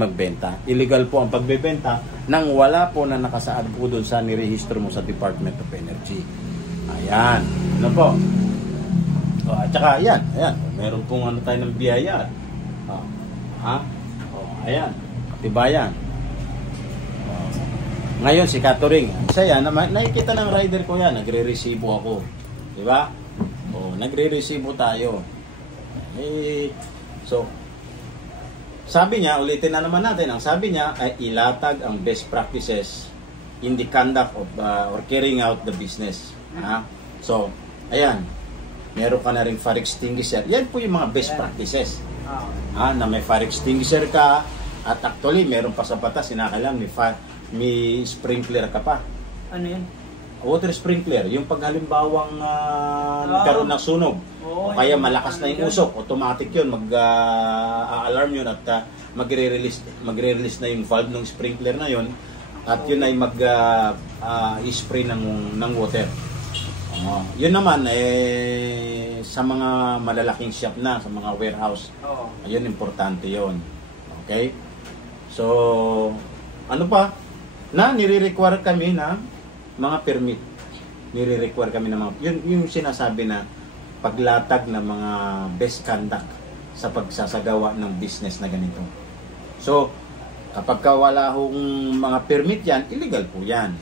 magbenta. Illegal po ang pagbebenta nang wala po na nakasaad po doon sa nirehistro mo sa Department of Energy. Ayan. Ano po? At saka, ayan. Meron pong tayo ng biyaya. Ayan. Tibayan. Ngayon, si Catherine. Isa yan, nakikita ng rider ko yan. Nagre-resibo ako. Diba? Nagre-resibo tayo. Sabi niya, ulitin na naman natin, ang sabi niya ay ilatag ang best practices in the conduct of or carrying out the business. So, ayan, meron ka na rin fire extinguisher. Yan po yung mga best practices. Na may fire extinguisher ka, at actually, meron pa sa batas, sinakailan, may sprinkler ka pa. Ano yun? Water sprinkler, yung paghalimbawang nagkaroon ng sunog. O kaya malakas na yung usok, automatic yun, mag-alarm yun at magre-release na yung valve ng sprinkler na yun at yun ay mag-spray ng water. Yun naman, sa mga malalaking shop na, sa mga warehouse, yun, importante yun. Okay? So, ano pa? Nire-require kami na mga permit. Nire-require kami ng mga, yung sinasabi na paglatag ng mga best conduct sa pagsasagawa ng business na ganito. So, kapag wala hong mga permit yan, illegal po yan.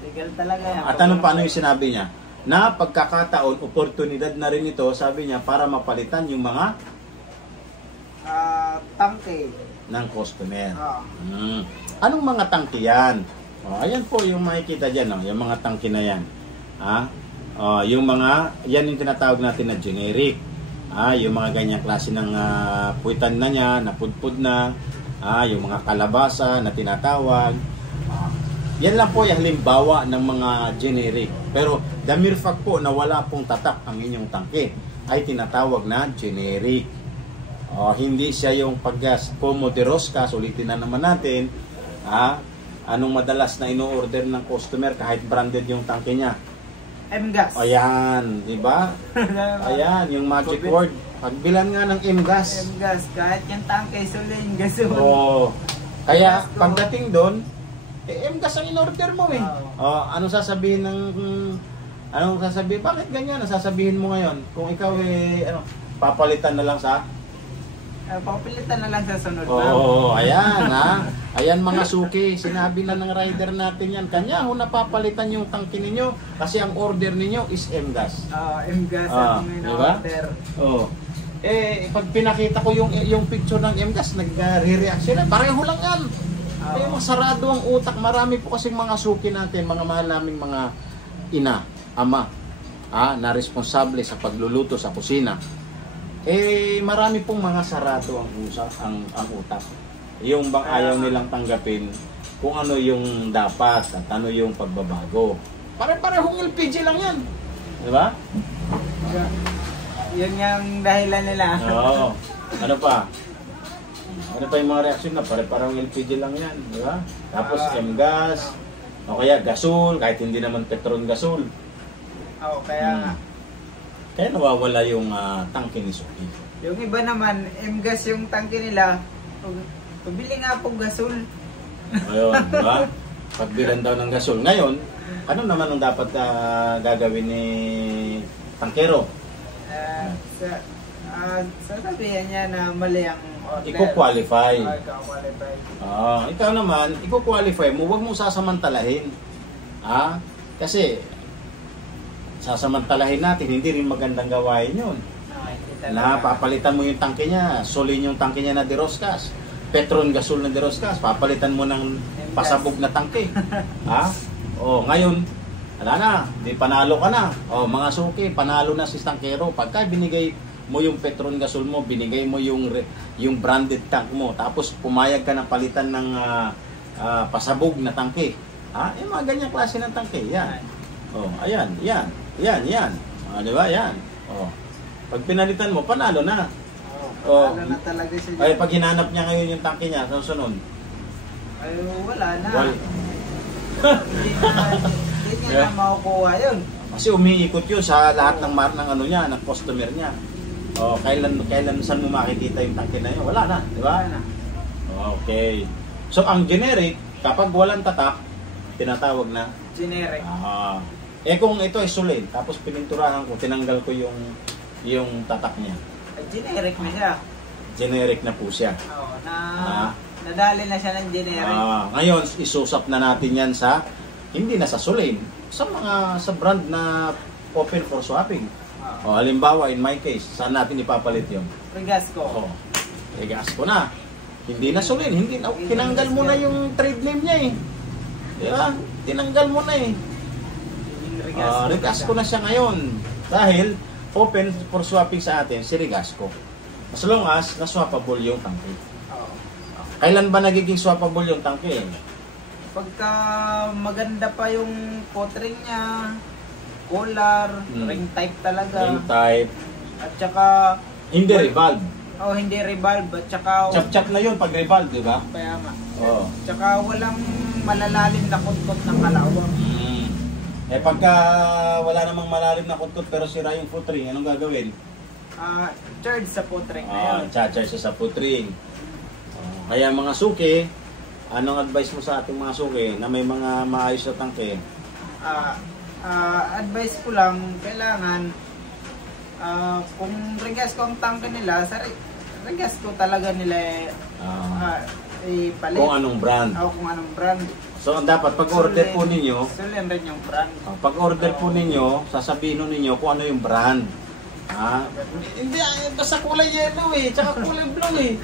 Illegal talaga yan. At paano yung sinabi niya? Na pagkakataon, oportunidad na rin ito, sabi niya, para mapalitan yung mga tangke ng customer. Anong mga tangke yan? Ayan po yung makikita dyan, yung mga tangke na yan. Yung mga, yan yung tinatawag natin na generic. Yung mga ganyang klase ng puwitan na niya, napudpud na, yung mga kalabasa na tinatawag. Yan lang po yung halimbawa ng mga generic. Pero the mere fact po na wala pong tatak ang inyong tangke ay tinatawag na generic. Hindi siya yung paggas Como de Roscas. Ulitin na naman natin. Anong madalas na ino-order ng customer kahit branded yung tangke niya? M-gas. Ayan, di ba? Ayan, yung magic word. Pagbilan nga ng M-gas. M-gas, kahit yung tangke, sulin, gasol. Kaya pagdating doon, M-gas ang in-order mo eh. Anong sasabihin bakit ganyan? Ang sasabihin mo ngayon? Kung ikaw papalitan na lang sa papalitan na lang sa sunod. Ayan Ayan mga suki, sinabi na ng rider natin yan. Kanya napapalitan yung tangke ninyo kasi ang order ninyo is M-gas. M-gas ang in-order. Pag pinakita ko yung picture ng M-gas, nagre-react sila. Pareho lang yan. Kaya masarado ang utak. Marami po kasing mga suki natin, mga mahal naming mga ina, ama, na responsable sa pagluluto sa kusina. Marami pong mga sarado ang utak. Yung bang ayaw nilang tanggapin kung ano yung dapat at ano yung pagbabago. Pare-parehong LPG lang yan. Di ba? Yun yung dahilan nila. Ano pa? Ano pa yung mga reaksyon na pare-parehong LPG lang yan. Di ba? Tapos M-gas. O kaya gasol, kahit hindi naman Petron gasol. Kaya Kaya nawawala yung tangke ni Suki. Yung iba naman, M-gas yung tangke nila. Pabili nga po gasol. Ayun, diba? Pagbilan daw ng gasol. Ngayon, ano naman ang dapat gagawin ni tangkero? Sasabihin niya na mali ang order. Iko-qualify. Iko-qualify. Ikaw naman, iko-qualify mo, huwag mong sasamantalahin. Kasi, sasamantalahin natin, hindi rin magandang gawain yun. Papalitan mo yung tangke niya, solin yung tangke niya na de Roscas. Petron gasol na de Roscas, papalitan mo ng pasabog na tangke. Ngayon, wala na, di panalo ka na. Mga suki, panalo na si tangkero. Pagka binigay mo yung Petron gasol mo, binigay mo yung branded tank mo, tapos pumayag ka na palitan ng pasabog na tangke. Yung mga ganyang klase ng tangke, yan. Ayan. Di ba? Yan. Pag pinalitan mo, panalo na. Panalo na talaga siya. Ay, pag hinanap niya ngayon yung tangke niya, susunod? Wala na. Hindi niya na makukuha yun. Kasi umiikot yun sa lahat ng ng customer niya. Kailan saan mo makikita yung tangke na yun? Wala na, di ba? Okay. So, ang generic, kapag walang tatak, tinatawag na generic. Kung ito ay solid, tapos pininturahan ko, tinanggal ko yung tatak niya. Generic na siya. Generic na po siya. Nadali na siya ng generic. Ngayon, isusap na natin yan sa, hindi na sa solid, sa brand na open for swapping. Halimbawa, in my case, saan natin ipapalit yun? Regasco. Regasco na. Hindi na solid, tinanggal mo na yung trade name niya eh. Di ba? Tinanggal mo na eh. Regasco na siya ngayon. Dahil, open for swapping sa atin si Regasco. As long as na-swappable yung tangke. Kailan ba nagiging swappable yung tangke? Pagka maganda pa yung potring niya, collar, ring type talaga. Ring type. At saka hindi revolve. Hindi revolve. At saka chap-chap na yun pag revolve, di ba? Kaya nga. Tsaka walang malalalim na kutkot ng kalawang. Pagka wala namang malalim na kutkot pero sira yung foot ring, anong gagawin? Charge sa foot ring na yun. Charge sa foot ring. Kaya mga suki, anong advice mo sa ating mga suki na may mga maayos na tangke? Advice ko lang, kailangan kung Regasco ang tangke nila, sa Regasco talaga nila ipalit. Kung anong brand. Kung anong brand. So, dapat pag-order po ninyo, sulin rin yung brand. Pag-order po ninyo, sasabihin ninyo kung ano yung brand. Hindi, basta kulay yellow tsaka kulay blue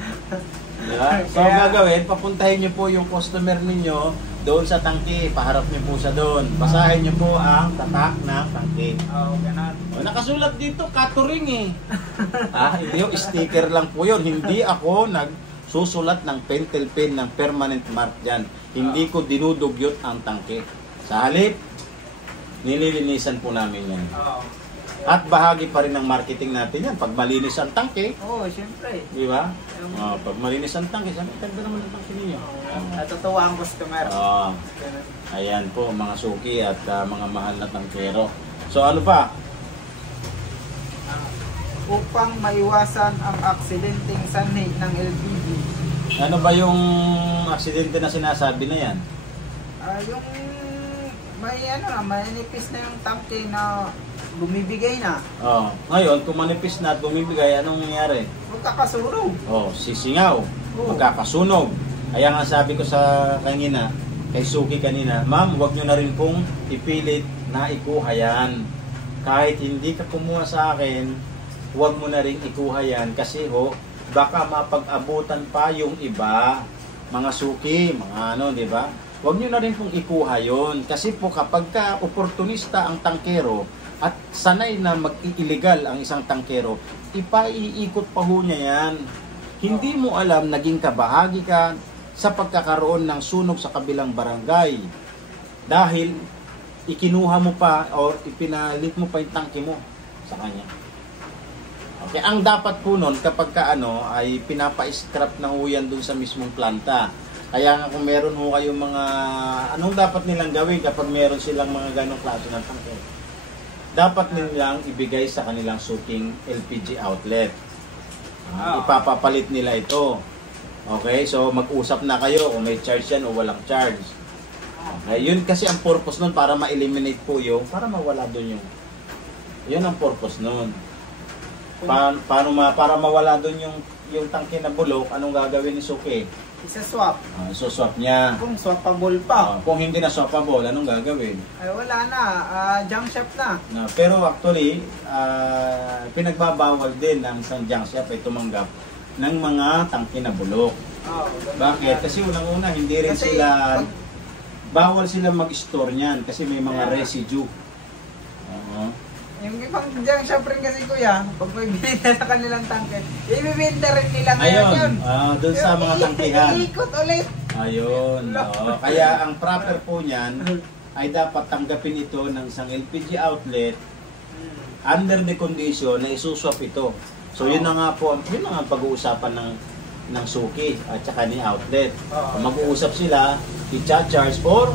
Diba? So, ang gagawin, papuntahin nyo po yung customer ninyo doon sa tangke. Paharap nyo po siya doon. Basahin nyo po ang tatak ng tangke. Ganun. Nakasulat dito, catering hindi yung sticker lang po yun. Hindi ako nagsusulat ng pentel pen ng permanent mark dyan. Hindi ko dinudugyot ang tangke. Sa halip, nililinisan po namin yan. At bahagi pa rin ng marketing natin yan. Pag malinis ang tangke, Oo, syempre. di ba? Pag malinis ang tangke, sabi, ganda naman ang tangke ninyo. Natutuwa ang customer. Ganun. Ayan po, mga suki at mga mahal na tangkero. So ano pa? Upang maiwasan ang aksidenteng sanhi ng LPG. Ano ba yung aksidente na sinasabi na yan? Yung may nipis na yung tangke na bumibigay na. Ngayon, kung manipis na at bumibigay, anong nangyari? Magkakasunog. Sisingaw. Oo. Magkakasunog. Kaya nga sabi ko sa kanina, kay Suki kanina, ma'am, huwag nyo na rin pong ipilit na ikuha yan. Kahit hindi ka kumuha sa akin, huwag mo na rin ikuha yan kasi baka mapag-abutan pa yung iba, mga suki, mga di ba? Huwag nyo na rin pong ikuha yon kasi po kapag ka oportunista ang tangkero at sanay na mag-illegal ang isang tangkero, ipaiikot pa ho niya yan. Hindi mo alam, naging kabahagi ka sa pagkakaroon ng sunog sa kabilang barangay dahil ikinuha mo pa o ipinalit mo pa yung tangke mo sa kanya. Okay, ang dapat po nun kapag ka ay pinapa-scrap na ho yan dun sa mismong planta. Kaya nga kung meron ho kayong mga anong dapat nilang gawin kapag meron silang mga ganong klase ng tangke? Dapat nilang ibigay sa kanilang suking LPG outlet. Ipapapalit nila ito. Okay, so mag-usap na kayo kung may charge yan o walang charge. Okay, yun kasi ang purpose nun para ma-eliminate po para mawala dun yun ang purpose nun. Para mawala dun yung tangke na bulok, anong gagawin ni Suki? Isa-swap. So swap niya. Kung swappable pa. Kung hindi na swappable, anong gagawin? Ay wala na, junk shop na. Pero actually, pinagbabawal din ng isang junk shop ay tumanggap ng mga tangke na bulok. Bakit? Kasi unang-una, hindi rin sila, bawal sila mag-store niyan kasi may mga residue. Yung ibang junk shop rin kasi kuya, pag may binita sa kanilang tangke, ibibinta rin nila ngayon yun. Doon sa mga tangkihan. Iikot ulit. Ayun. Kaya ang proper po niyan ay dapat tanggapin ito ng isang LPG outlet under the condition na isuswap ito. So yun na nga po, yun na nga pag-uusapan ng suki at saka ni outlet. Mag-uusap sila, i-charge or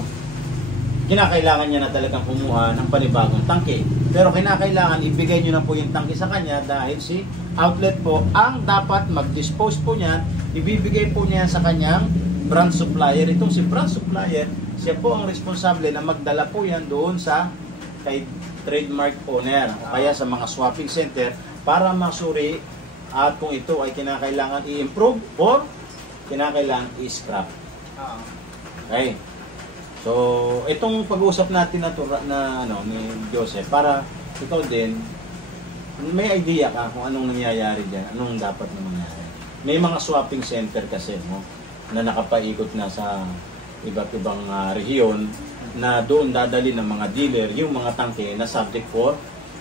kinakailangan niya na talagang kumuha ng panibagong tangke. Pero kinakailangan ibigay niyo na po yung tangke sa kanya dahil si outlet po ang dapat mag-dispose po niyan, ibibigay po niya sa kanyang brand supplier. Itong si brand supplier, siya po ang responsable na magdala po yan doon sa kay trademark owner o kaya sa mga swapping center para masuri at kung ito ay kinakailangan i-improve or kinakailangan i-scrap. Okay. So, itong pag-uusap natin ni Joseph, para ikaw din, may idea ka kung anong nangyayari dyan, anong dapat na mangyari. May mga swapping center kasi, na nakapaikot na sa iba't ibang rehiyon, na doon dadali ng mga dealer yung mga tangke na subject for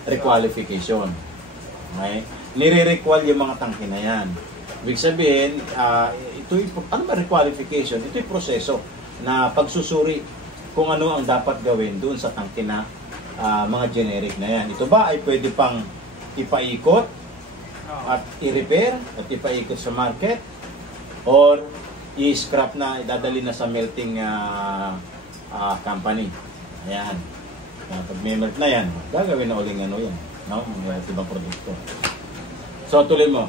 requalification. Okay? Nire-requal yung mga tangke na yan. Ibig sabihin, ano ba requalification? Ito yung proseso na pagsusuri kung ano ang dapat gawin doon sa tangke na mga generic na yan. Ito ba ay pwede pang ipaikot at i-repair at ipaikot sa market or i-scrap na, idadali na sa melting company. Ayan. Pag may melt na yan, gagawin na uling yan, mga ibang produkto. So, tuloy mo.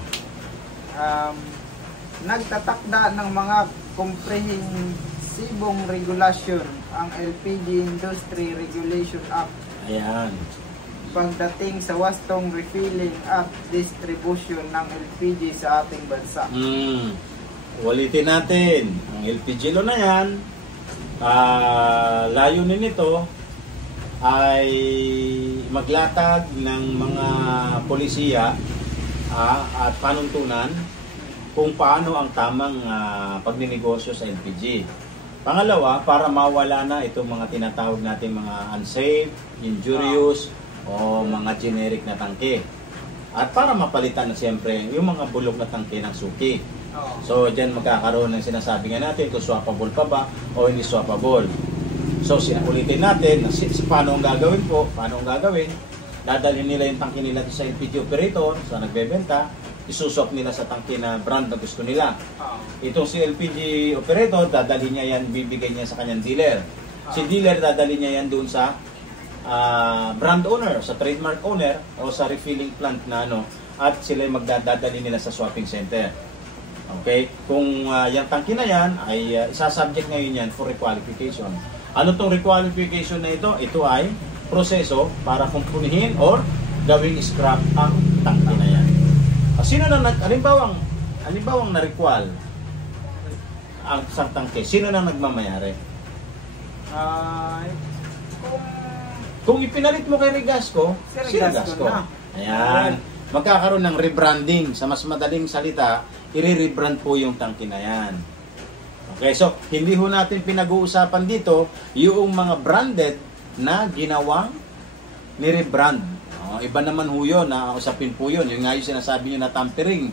Nagtatakda ng mga komprehensibong regulasyon ang LPG Industry Regulation Act. Ayan. Pagdating sa wastong refilling at distribution ng LPG sa ating bansa. Ulitin natin. Ang LPG law na yan, layunin nito ay maglatag ng mga polisiya at panuntunan kung paano ang tamang pagninegosyo sa LPG. Pangalawa, para mawala na itong mga tinatawag natin mga unsafe, injurious, o mga generic na tangke. At para mapalitan na siyempre yung mga bulok na tangke ng suki. So, dyan magkakaroon ng sinasabi nga natin kung swappable pa ba o hindi swappable. So, ulitin natin paano ang gagawin po, paano ang gagawin. dadalhin nila yung tangke nila sa LPG operator, sa nagbebenta, isuswap nila sa tangke na brand na gusto nila. Itong si LPG operator, dadalhin niya yan, bibigay niya sa kanyang dealer. Si dealer, dadalhin niya yan doon sa brand owner, sa trademark owner, o sa refilling plant na ano, at sila magdadalhin nila sa swapping center. Okay? Kung yung tangke na yan, ay isasubject ngayon yan for requalification. Ano tong requalification na ito? Ito ay proseso para kumpunihin or gawing scrap ang tangke na yan. Sino na alimbawang na-requal ang isang tangke? Sino na nagmamayari? Kung ipinalit mo kay Regasco, si Regasco. Ayan. Magkakaroon ng rebranding. Sa mas madaling salita, i-rebrand po yung tangke na yan. Okay, so hindi ho natin pinag-uusapan dito yung mga branded na ginawang ni-rebrand. Iba naman ho yun, usapin po yun. Yung nga yung sinasabi nyo na tampering.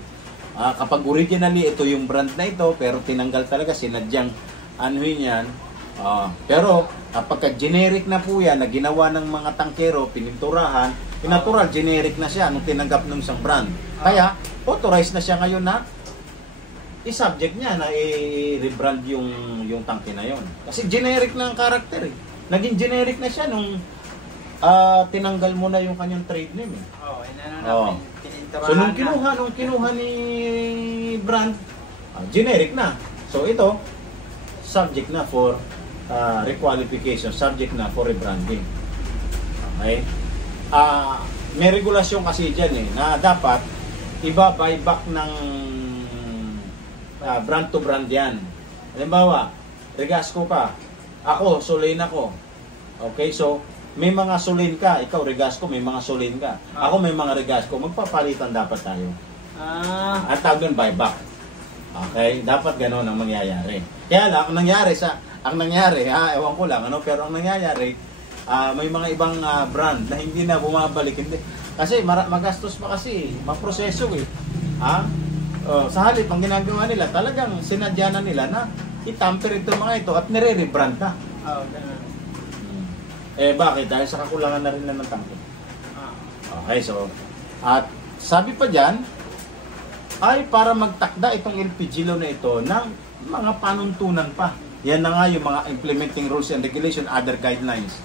Kapag originally ito yung brand na ito, pero tinanggal talaga, sinadyang ano yun yan. Pero kapag generic na po yan, na ginawa ng mga tangkero, pininturahan, natural, generic na siya nung tinanggap ng isang brand. Kaya, authorized na siya ngayon na i-subject niya na i-rebrand yung tangke na yon. Kasi generic na ang karakter eh. Naging generic na siya nung tinanggal mo na yung kanyang trade name eh. So nung kinuha ni brand, generic na. So ito, subject na for requalification, subject na for rebranding. Okay? May regulasyon kasi dyan eh, na dapat iba-buyback ng brand to brand yan. Halimbawa, Regasco ka, ako, Solane ako. Okay, so may mga Solane ka, ikaw Regasco, may mga Solane ka. Ako may mga Regasco, magpapalitan dapat tayo. At tawag doon buyback. Okay, dapat gano'n ang mangyayari. Kaya lang, ang nangyari, ewan ko lang, pero ang nangyayari, may mga ibang brand na hindi na bumabalik. Hindi. Kasi magastos pa kasi, maproseso eh. Sa halip, ang ginagawa nila, talagang sinadya na nila na itamper ito mga ito at nire-rebrand na. Bakit? Dahil sa kakulangan na rin na ng tangke. Okay, so, at sabi pa dyan, ay para magtakda itong LPG law na ito ng mga panuntunan pa. Yan na nga yung mga implementing rules and regulation, other guidelines.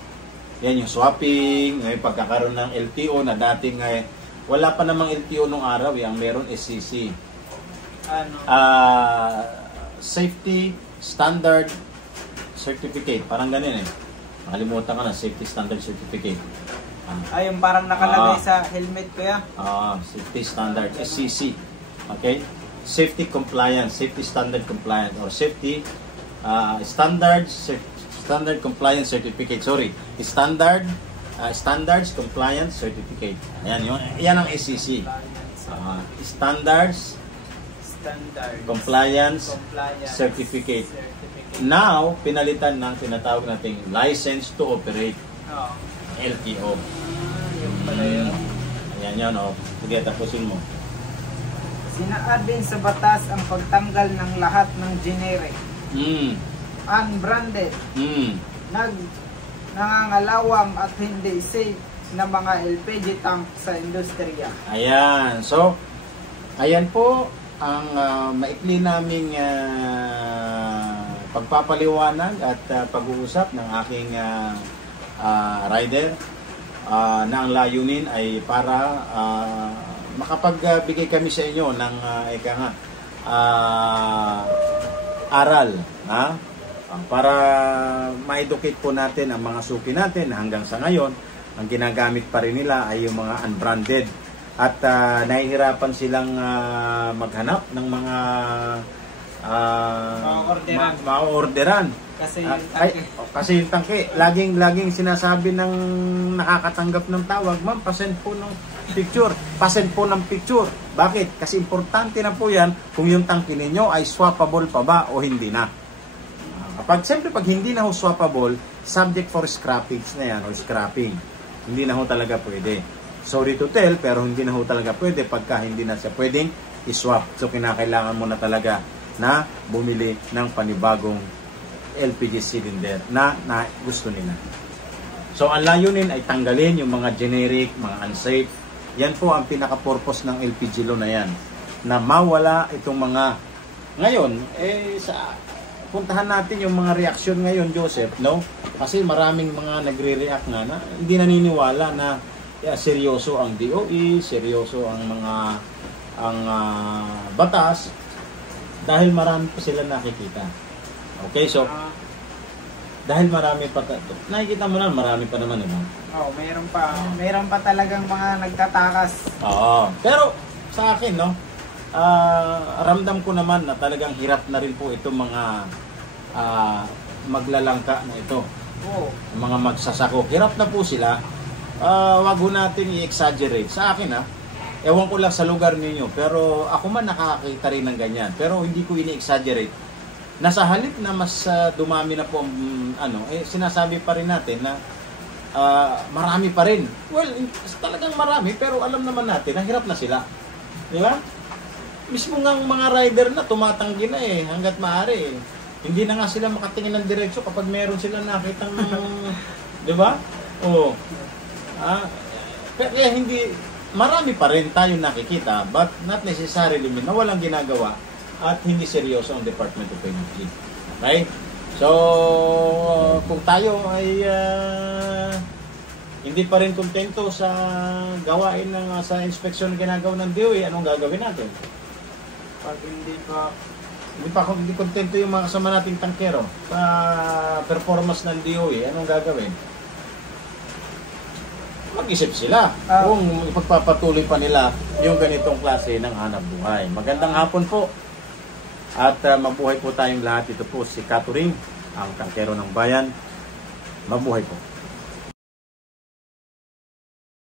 Yan yung swapping, yung pagkakaroon ng LTO na dating wala pa namang LTO nung araw, ang meron SCC. Safety Standard Certificate, parang ganun eh. Nakalimutan ka na, Safety Standard Certificate. Yung parang nakalagay sa helmet ko yan. Safety Standard, SCC. Okay? Safety Compliance, Safety Standard Compliance, or Safety Standard Compliance Certificate. Standards Compliance Certificate. Yan ang SCC. Standard Compliance Certificate. Now, pinalitan ng tinatawag nating License to Operate. LTO. Ayan yan, sige, tapusin mo. Sinaad din sa batas ang pagtanggal ng lahat ng generic, unbranded, nangangalawang at hindi safe na mga LPG tank sa industriya. Ayan. So, ayan po ang maikli naming pagpapaliwanag at pag-uusap ng aking rider na ang layunin ay para makapagbigay kami sa inyo ng aral para ma-educate po natin ang mga suki natin na hanggang sa ngayon ang ginagamit pa rin nila ay yung mga unbranded at nahihirapan silang maghanap ng mga ma-orderan. Kasi yung tangke, laging sinasabi ng nakakatanggap ng tawag, ma'am, pasend po ng picture. Bakit? Kasi importante na po yan kung yung tangke ninyo ay swappable pa ba o hindi na. Siyempre, pag hindi na ho swappable, subject for scrappage na yan o scrapping. Hindi na ho talaga pwede. Sorry to tell, pero hindi na ho talaga pwede pagka hindi na siya pwedeng iswap. So, kinakailangan mo na talaga na bumili ng panibagong LPG cylinder na gusto nila. So ang layunin ay tanggalin yung mga generic, mga unsafe. Yan po ang pinaka-purpose ng LPG law na yan. Na mawala itong mga... Ngayon, puntahan natin yung mga reaksyon ngayon, Joseph, no? Kasi maraming mga nagre-react na hindi naniniwala na seryoso ang DOE, seryoso ang mga batas dahil marami pa sila nakikita. Okay, so dahil marami pa nakikita mo na marami pa naman, diba? Mayroon pa talagang mga nagtatakas. Oo. Pero sa akin, no, ramdam ko naman na talagang hirap na rin po itong mga maglalangka na ito. Mga magsasako. Hirap na po sila. Wag ho natin i-exaggerate. Sa akin, ewan ko lang sa lugar ninyo, pero ako man nakakita rin ng ganyan. Pero hindi ko ini-exaggerate. Nasa halip na mas dumami na po ang sinasabi pa rin natin na marami pa rin. Well, talagang marami, pero alam naman natin na hirap na sila. Di ba? Mismo nga mga rider na tumatanggi na hanggat maaari Hindi na nga sila makatingin ng diretsyo kapag meron sila nakitang di ba? Oo. Pero hindi, marami pa rin tayo nakikita, but not necessarily na walang ginagawa at hindi seryoso ang Department of Energy. Okay? So, kung tayo ay hindi pa rin kontento sa gawain sa inspeksyon na ginagawa ng DOE, anong gagawin natin? Pag hindi kontento yung mga kasama nating tangkero sa performance ng DOE, anong gagawin? Mag-isip sila kung ipagpapatuloy pa nila yung ganitong klase ng hanap buhay. Magandang hapon po at mabuhay po tayong lahat. Ito po si Catherine, ang tangkero ng bayan. Mabuhay po.